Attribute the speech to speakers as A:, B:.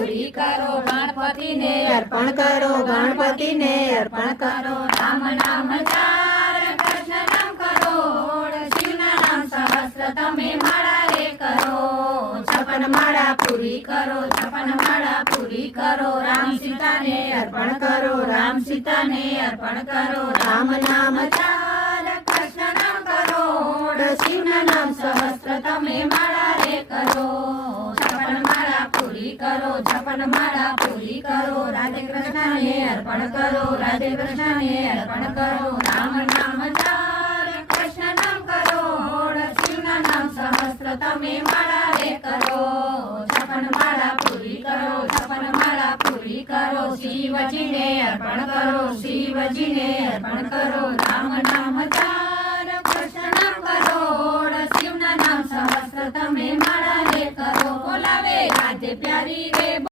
A: પૂરી કરો ગણપતિને.
B: અર્પણ કરો ગણપતિને અર્પણ કરો.
A: રામ નામ ચાર કૃષ્ણ નામ કરો. શિવના નામ સહસ્ર તમે માળા રે કરો. છપન માળા પૂરી કરો છપન માળા પૂરી કરો. રામ સીતાને અર્પણ કરો રામ સીતાને અર્પણ કરો. રામ નામ ચાર કૃષ્ણ નામ કરો. શિવના કરો છપન માળા પૂરી કરો રાધે કૃષ્ણને અર્પણ કરો રાધે કૃષ્ણને અર્પણ કરો રામ નામ ચાર કૃષ્ણ નામ કરોડ શિવના નામ સહસ્ર તમે માળા રે કરો છપન માળા પૂરી કરો છપન માળા પૂરી કરો શિવજીને અર્પણ કરો શિવજીને અર્પણ કરો રામ નામ ચાર કૃષ્ણ નામ કરોડ શિવના નામ સહસ્ર તમે માળા રે કરો બોલાવે રાધે પ્યારી